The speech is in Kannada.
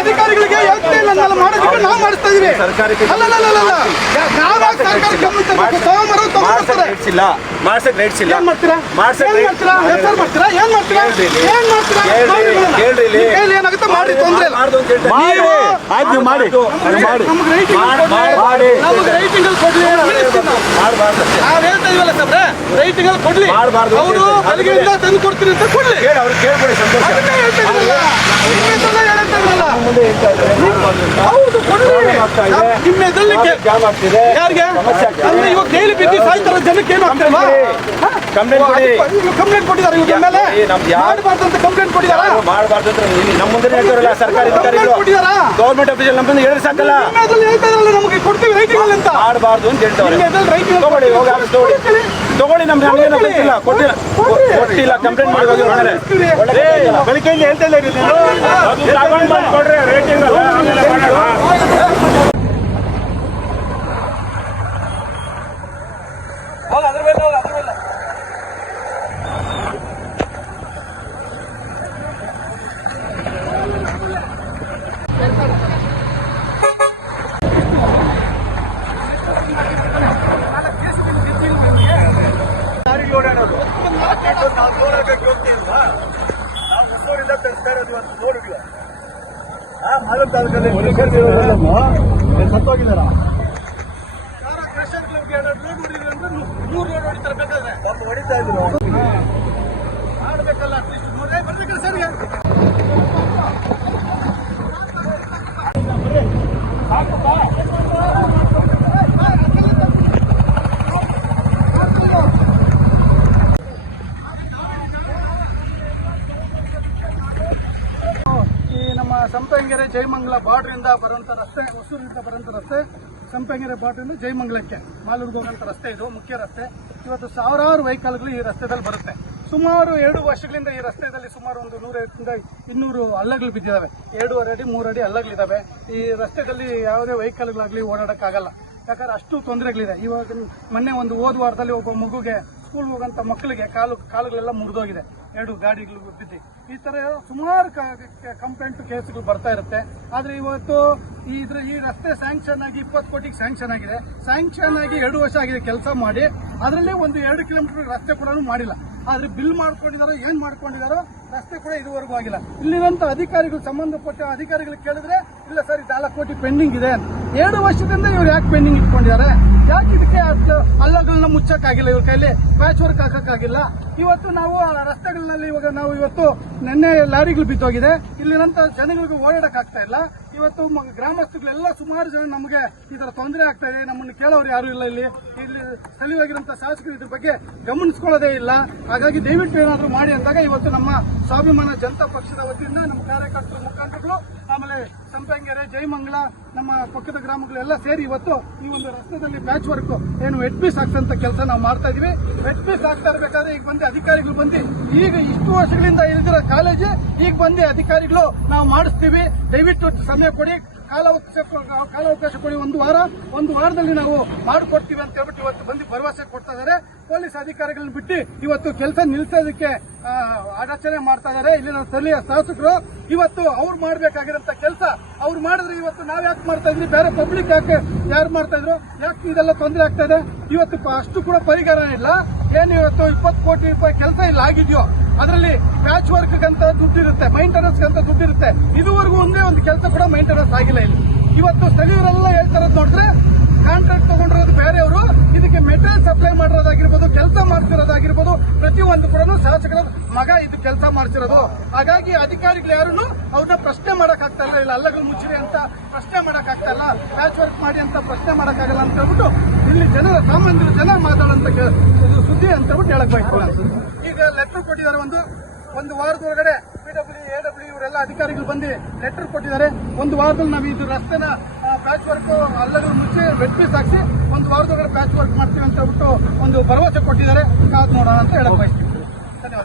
ಅಧಿಕಾರಿಗಳಿಗೆ ಹೇಳ್ತಾ ಇಲ್ಲ ನಾನು ಮಾಡೋದಕ್ಕೆ ನಾವು ಮಾಡಿಸ್ತಾ ಇದೀವಿ. ಸರ್ಕಾರಕ್ಕೆ ಅಲ್ಲ ಅಲ್ಲ ಅಲ್ಲ, ಅಲ್ಲ. ನಾವಾಗ ಸರ್ಕಾರ ಗಮನ ತಗೋಬೇಕು ತಗೊಂಡ್ಬರ್ತಾರೆ ಇಲ್ಲ. ಮಾಡ್ಸಕ್ ರೇಟ್ಸ್ ಇಲ್ಲ. ಏನ್ ಮಾಡ್ತೀರಾ? ಮಾಡ್ಸಕ್ ಏನ್ rates ಮಾಡ್ತೀರಾ? ಹೆಸರು ಮಾಡ್ತೀರಾ? ಏನ್ ಮಾಡ್ತೀರಾ. ಏನ್ ಇಲ್ಲಿ. ಕೈಲಿ ಏನಾಗುತ್ತೆ? ಮಾಡಿ ತೊಂದ್ರೆ ಇಲ್ಲ. ಮಾಡ್ದು ಅಂತ ಹೇಳ್ತಾರೆ. ನೀವು ಆಯ್ತು ಮಾಡಿ. ಮಾಡಿ. ನಮ್ಗೆ ರೈಟಿಂಗ್ ಮಾಡಿ, ಮಾಡಿ, ಮಾಡಿ. ನಮ್ಗೆ ರೈಟಿಂಗ್ ಅಲ್ಲಿ ಕೊಡ್ಲಿ. ನಾವು. ಹೇಳ್ತಾ ಇದೀವಲ್ಲ ಸಾಬ್ರೆ ರೈಟಿಂಗ್ ಅಲ್ಲಿ ಕೊಡ್ಲಿ. ಮಾಡ್ಬಾರ್ದು ಅಂತ ಅವರು ಅಲ್ಲಿಗೆ ತಂದು ಕೊಡ್ತೀನಿ ಅಂತ ಕೊಡ್ಲಿ. ಕೇಳಿ ಅವ್ರು ಕೇಳ್ಕೊಡಿ ಸಂತೋಷ ಅದನ್ನೇ ಹೇಳ್ತಾ ಇದ್ರಲ್ಲ. ನಿಮ್ಮೆದುರಲ್ಲೇ ಹೇಳ್ತಾ ಇದ್ರಲ್ಲ. ಇದ್ದಾರೆ ಮಾಡ್ಬಾರ್ದು ಹೌದು ನಿಮ್ಮ ಎದುರಲ್ಲಿ ಕೇ- ಜಾಮ್ ಆಗ್ತಿದೆ. ಯಾರಿಗೆ? ಅಂದ್ರೆ ಇವಾಗ ಡೈಲಿ ಬಿದ್ದು ಸಾಯ್ತಾರ ಜನಕ್ಕೆ ಏನು ಆಗ್ತಿಲ್ವಾ ಕಂಪ್ಲೇಂಟ್ ಕೊಡಿ. ಕಂಪ್ಲೇಂಟ್ ಕೊಟ್ಟಿದ್ದಾರೆ ಇವ್ರ ಮೇಲೆ? ಮಾಡಬಾರ್ದು ಅಂತ ಕಂಪ್ಲೇಂಟ್ ಕೊಟ್ಟಿದ್ದಾರಾ? ಮಾಡಬಾರ್ದು ಅಂತ ನಮ್ಮ ಮುಂದೆ ಹೇಳ್ತಾರಲ್ಲ ಸರ್ಕಾರಿ ಅಧಿಕಾರಿಗಳು. ಗೌರ್ಮೆಂಟ್ ಆಫೀಸಲ್ಲಿ ನಮ್ಮ ಮುಂದೆ ಹೇಳಿದ್ರೆ ಸಾಕಲ್ಲ. ಹೇಳ್ತಾ ಇದ್ರಲ್ಲ ನಮಗೆ ಕೊಡ್ತೀವಿ ರೈಟಿಂಗ್ ಅಂತ ಮಾಡಬಾರ್ದು ಅಂತ ಹೇಳ್ತಾರೆ ರೈಟಿಂಗ್ ಹೋಗಿ ಆಫೀಸ್ ತಗೊಳ್ಳಿ. ತಗೊಳ್ಳಿ ನಮ್ಗೆ ನಮಗೇನು ಗೊತ್ತಿಲ್ಲ. ಕೊಟ್ಟಿಲ್ಲ. ಕೊಟ್ಟಿಲ್ಲ. ಕಂಪ್ಲೇಂಟ್ ಮಾಡಿದ್ರೆ ಬೆಳಿಗ್ಗೆಯಿಂದ ಹೇಳ್ತಾ ಇಲ್ಲ ಅದು ತಗೊಂಡ್ ಬಂದು ಕೊಡ್ರಿ ರೇಟಿಂಗ್ ಅಲ್ಲ ಆಮೇಲೆ ಮಾಡೋಣ. ದಾರಿಗೆ ಓಡಾಡೋದು ಹೋಗ್ತೀವಲ್ವಾ ನಾವು ಹೊಸೂರಿಂದ ತರಿಸ್ತಾ ಇರೋದು ಇವತ್ತು ರೋಡ್ಗಳು ಆ ಮಾಲೂರು ತಾಲೂಕಲ್ಲಿ ಸತ್ತೋಗಿದಾರ ಮೂರು ರೋಡ್ ಹೊಡಿತಾರೆ ಬೇಕಾದ್ರೆ. ಬಂದು ಹೊಡಿತಾ ಇದ್ರು ಮಾಡ್ಬೇಕಲ್ಲ ಅಟ್ಲೀಸ್ಟ್ ನೋಡ್ರಿ ಬರ್ಲಿಕ್ಕೆ ಸರಿ ಈ ನಮ್ಮ ಸಂಪಂಗೆರೆ ಜಯಮಂಗಲ ಬಾರ್ಡ್ರಿಂದ ಬರುವಂತ ರಸ್ತೆ, ಹೊಸೂರಿಂದ ಬರುವಂತ ರಸ್ತೆ ಸಂಪಂಗೆರೆ ಬಾರ್ಡ್ರಿಂದ ಜಯಮಂಗಲಕ್ಕೆ ಮಾಲೂರಿಗೆ ಹೋಗುವಂತ ರಸ್ತೆ ಇದು, ಮುಖ್ಯ ರಸ್ತೆ. ಇವತ್ತು ಸಾವಿರಾರು ವೆಹಿಕಲ್ಗಳು ಈ ರಸ್ತೆದಲ್ಲಿ ಬರುತ್ತೆ. ಸುಮಾರು ಎರಡು ವರ್ಷಗಳಿಂದ ಈ ರಸ್ತೆಯಲ್ಲಿ ಸುಮಾರು ಒಂದು ನೂರೈವತ್ತರಿಂದ ಇನ್ನೂರು ಹಳ್ಳಗಳು ಬಿದ್ದಿದ್ದಾವೆ. ಎರಡೂವರೆ ಅಡಿ, ಮೂರು ಅಡಿ ಹಳ್ಳಗಳಿದ್ದಾವೆ. ಈ ರಸ್ತೆದಲ್ಲಿ ಯಾವುದೇ ವೆಹಿಕಲ್ಗಳಾಗಲಿ ಓಡಾಡೋಕ್ಕಾಗಲ್ಲ. ಯಾಕಂದ್ರೆ ಅಷ್ಟು ತೊಂದರೆಗಳಿದೆ. ಇವಾಗ ಮೊನ್ನೆ ಒಂದು ಹೋದ ವಾರದಲ್ಲಿ ಒಬ್ಬ ಮಗುಗೆ ಸ್ಕೂಲ್ ಹೋಗಂತ ಮಕ್ಕಳಿಗೆ ಕಾಲು, ಕಾಲುಗಳೆಲ್ಲ ಮುರಿದೋಗಿದೆ. ಎರಡು ಗಾಡಿಗಳು ಬಿದ್ದು ಈ ತರ ಸುಮಾರು ಕಂಪ್ಲೇಂಟ್ ಕೇಸ್ಗಳು ಬರ್ತಾ ಇರುತ್ತೆ. ಆದ್ರೆ ಇವತ್ತು ಈ ಇದ್ರ ಈ ರಸ್ತೆ ಸ್ಯಾಂಕ್ಷನ್ ಆಗಿ ಇಪ್ಪತ್ತು ಕೋಟಿಗೆ ಸ್ಯಾಂಕ್ಷನ್ ಆಗಿದೆ. ಸ್ಯಾಂಕ್ಷನ್ ಆಗಿ ಎರಡು ವರ್ಷ ಆಗಿದೆ ಕೆಲಸ ಮಾಡಿ. ಅದರಲ್ಲಿ ಒಂದು ಎರಡು ಕಿಲೋಮೀಟರ್ ರಸ್ತೆ ಕೂಡ ಮಾಡಿಲ್ಲ. ಆದ್ರೆ ಬಿಲ್ ಮಾಡ್ಕೊಂಡಿದಾರೋ, ಏನ್ ಮಾಡ್ಕೊಂಡಿದಾರೋ, ರಸ್ತೆ ಕೂಡ ಇದುವರೆಗೂ ಆಗಿಲ್ಲ. ಇಲ್ಲಿರುವಂತ ಅಧಿಕಾರಿಗಳು, ಸಂಬಂಧಪಟ್ಟ ಅಧಿಕಾರಿಗಳು ಕೇಳಿದ್ರೆ, ಇಲ್ಲ ಸರ್, ಇದು ನಾಲ್ಕು ಕೋಟಿ ಪೆಂಡಿಂಗ್ ಇದೆ. ಎರಡು ವರ್ಷದಿಂದ ಇವ್ರು ಯಾಕೆ ಪೆಂಡಿಂಗ್ ಇಟ್ಕೊಂಡಿದ್ದಾರೆ? ಯಾಕೆ ಇದಕ್ಕೆ ಅಲ್ಲಗಳನ್ನ ಮುಚ್ಚಕ್ಕಾಗಿಲ್ಲ? ಇವ್ರ ಕೈಲಿ ಪ್ಯಾಚ್ ವರ್ಕ್ ಹಾಕಕ್ಕಾಗಿಲ್ಲ? ಇವತ್ತು ನಾವು ರಸ್ತೆಗಳಲ್ಲಿ ಇವಾಗ ನಾವು ಇವತ್ತು ನಿನ್ನೆ ಲಾರಿಗಳು ಬಿದ್ದೋಗಿದೆ. ಇಲ್ಲಿರಂತ ಜನಗಳಿಗೆ ಓಡಾಡಕ್ ಆಗ್ತಾ ಇಲ್ಲ. ಇವತ್ತು ಗ್ರಾಮಸ್ಥರುಗಳೆಲ್ಲ ಸುಮಾರು ಜನ ನಮಗೆ ತರ ತೊಂದರೆ ಆಗ್ತಾ ಇದೆ. ನಮ್ಮನ್ನು ಕೇಳೋರು ಯಾರು ಇಲ್ಲ ಇಲ್ಲಿ. ಇಲ್ಲಿ ಸ್ಥಳೀಯವಾಗಿರುವಂತ ಶಾಸಕರು ಇದ್ರ ಬಗ್ಗೆ ಗಮನಿಸ್ಕೊಳ್ಳೋದೇ ಇಲ್ಲ. ಹಾಗಾಗಿ ದಯವಿಟ್ಟು ಏನಾದರೂ ಮಾಡಿ ಅಂದಾಗ ಇವತ್ತು ನಮ್ಮ ಸ್ವಾಭಿಮಾನ ಜನತಾ ಪಕ್ಷದ ವತಿಯಿಂದ ನಮ್ಮ ಕಾರ್ಯಕರ್ತರ ಮುಖಂಡರುಗಳು, ಆಮೇಲೆ ಸಂಪಂಗೆರೆ ಜಯಮಂಗಲ ನಮ್ಮ ಪಕ್ಕದ ಗ್ರಾಮಗಳೆಲ್ಲ ಸೇರಿ ಇವತ್ತು ಈ ಒಂದು ರಸ್ತೆದಲ್ಲಿ ಮ್ಯಾಚ್ ವರ್ಕ್ ಏನು ವೆಟ್ ಪೀಸ್ ಹಾಕ್ಸಂತ ಕೆಲಸ ನಾವು ಮಾಡ್ತಾ ಇದೀವಿ. ವೆಟ್ ಪೀಸ್ ಹಾಕ್ತಾ ಇರ್ಬೇಕಾದ್ರೆ ಈಗ ಬಂದು ಅಧಿಕಾರಿಗಳು ಬಂದು ಈಗ ಇಷ್ಟು ವರ್ಷಗಳಿಂದ ಇಲ್ದಿರೋ ಕಾಲೇಜ್. ಈಗ ಬಂದು ಅಧಿಕಾರಿಗಳು ನಾವು ಮಾಡಿಸ್ತೀವಿ. ದಯವಿಟ್ಟು ಸಮಯ ಕೊಡಿ. ಕಾಲಾವಕಾಶ ಕಾಲಾವಕಾಶ ಕೊಡಿ. ಒಂದು ವಾರ ಒಂದು ವಾರದಲ್ಲಿ ನಾವು ಮಾಡಿಕೊಡ್ತೀವಿ ಅಂತ ಹೇಳ್ಬಿಟ್ಟು ಇವತ್ತು ಬಂದು ಭರವಸೆ ಕೊಡ್ತಾ ಇದಾರೆ ಪೊಲೀಸ್ ಅಧಿಕಾರಿಗಳನ್ನ ಬಿಟ್ಟು ಇವತ್ತು ಕೆಲಸ ನಿಲ್ಲಿಸೋದಕ್ಕೆ ಆ, ಅಡಚಣೆ ಮಾಡ್ತಾ ಇದ್ದಾರೆ. ಇಲ್ಲಿನ ಸ್ಥಳೀಯ ಶಾಸಕರು ಇವತ್ತು ಅವ್ರು ಮಾಡಬೇಕಾಗಿರೋಂಥ ಕೆಲಸ ಅವ್ರು ಮಾಡಿದ್ರೆ ಇವತ್ತು ನಾವು ಯಾಕೆ ಮಾಡ್ತಾ ಇದ್ರಿ? ಬೇರೆ ಪಬ್ಲಿಕ್ ಯಾಕೆ ಯಾರು ಮಾಡ್ತಾ ಇದ್ರು? ಯಾಕೆ ಇದೆಲ್ಲ ತೊಂದರೆ ಆಗ್ತಾ ಇದೆ? ಇವತ್ತು ಅಷ್ಟು ಕೂಡ ಪರಿಹಾರ ಇಲ್ಲ. ಏನು ಇವತ್ತು ಇಪ್ಪತ್ತು ಕೋಟಿ ರೂಪಾಯಿ ಕೆಲಸ ಇಲ್ಲ, ಆಗಿದೆಯೋ? ಅದರಲ್ಲಿ ಪ್ಯಾಚ್ ವರ್ಕ್ ಅಂತ ದುಡ್ಡು ಇರುತ್ತೆ ಮೈಂಟೆನೆನ್ಸ್ ಅಂತ ದುಡ್ಡು ಇರುತ್ತೆ ಇದುವರೆಗೂ ಒಂದೇ ಒಂದು ಕೆಲಸ ಕೂಡ ಮೈಂಟೆನೆನ್ಸ್ ಆಗಿಲ್ಲ ಇಲ್ಲಿ. ಇವತ್ತು ಸ್ಥಳೀಯರೆಲ್ಲ ಹೇಳ್ತಾರದ್ ನೋಡಿದ್ರೆ ಕಾಂಟ್ರಾಕ್ಟ್ ತಗೊಂಡಿರೋದು ಬೇರೆಯವರು, ಇದಕ್ಕೆ ಮೆಟೀರಿಯಲ್ ಸಪ್ಲೈ ಮಾಡಿರೋದಾಗಿರ್ಬೋದು, ಕೆಲಸ ಮಾಡ್ತಿರೋದಾಗಿರ್ಬೋದು, ಪ್ರತಿಯೊಂದು ಕೂಡ ಶಾಸಕರ ಮಗ ಇದು ಕೆಲಸ ಮಾಡ್ತಿರೋದು. ಹಾಗಾಗಿ ಅಧಿಕಾರಿಗಳು ಯಾರನ್ನು ಅವ್ರನ್ನ ಪ್ರಶ್ನೆ ಆಗ್ತಾ ಇಲ್ಲ ಇಲ್ಲ ಮುಚ್ಚಿದೆ ಅಂತ ಪ್ರಶ್ನೆ ಮಾಡಕ್ ಆಗ್ತಾ ಇಲ್ಲ ಪ್ಯಾಚ್ ವರ್ಕ್ ಮಾಡಿ ಅಂತ ಪ್ರಶ್ನೆ ಮಾಡಕ್ ಆಗಲ್ಲ ಅಂತ ಹೇಳ್ಬಿಟ್ಟು ಇಲ್ಲಿ ಜನರ ಸಾಮಾನ್ಯರು ಜನ ಇದು ಸುದ್ದಿ ಅಂತ ಹೇಳ್ಬಿಟ್ಟು ಹೇಳಕ್ ಬಯಸ್ಕೊಳ್ಳ ಈಗ ಲೆಟರ್ ಕೊಟ್ಟಿದ್ದಾರೆ ಒಂದು ಒಂದು ವಾರದೊಳಗಡೆ ಪಿಡಬ್ಲ್ಯೂ ಡಬ್ಲ್ಯೂ ಇವರೆಲ್ಲ ಅಧಿಕಾರಿಗಳು ಬಂದು ಲೆಟರ್ ಕೊಟ್ಟಿದ್ದಾರೆ. ಒಂದು ವಾರದಲ್ಲಿ ನಾವು ಇದು ರಸ್ತೆನ ಪ್ಯಾಚ್ ವರ್ಕ್ ಅಲ್ಲಗಳು ಮುಚ್ಚಿ ವೆಟ್ ಪೀಸ್ ಹಾಕ್ಸಿ ಒಂದು ವಾರದೊಳಗಡೆ ಪ್ಯಾಚ್ ವರ್ಕ್ ಮಾಡ್ತೀವಿ ಅಂತ ಹೇಳ್ಬಿಟ್ಟು ಒಂದು ಭರವಸೆ ಕೊಟ್ಟಿದ್ದಾರೆ. ಕಾದ್ ನೋಡೋಣ ಅಂತ ಹೇಳಕ್ ಬಯಸ್ತೀವಿ ಧನ್ಯವಾದ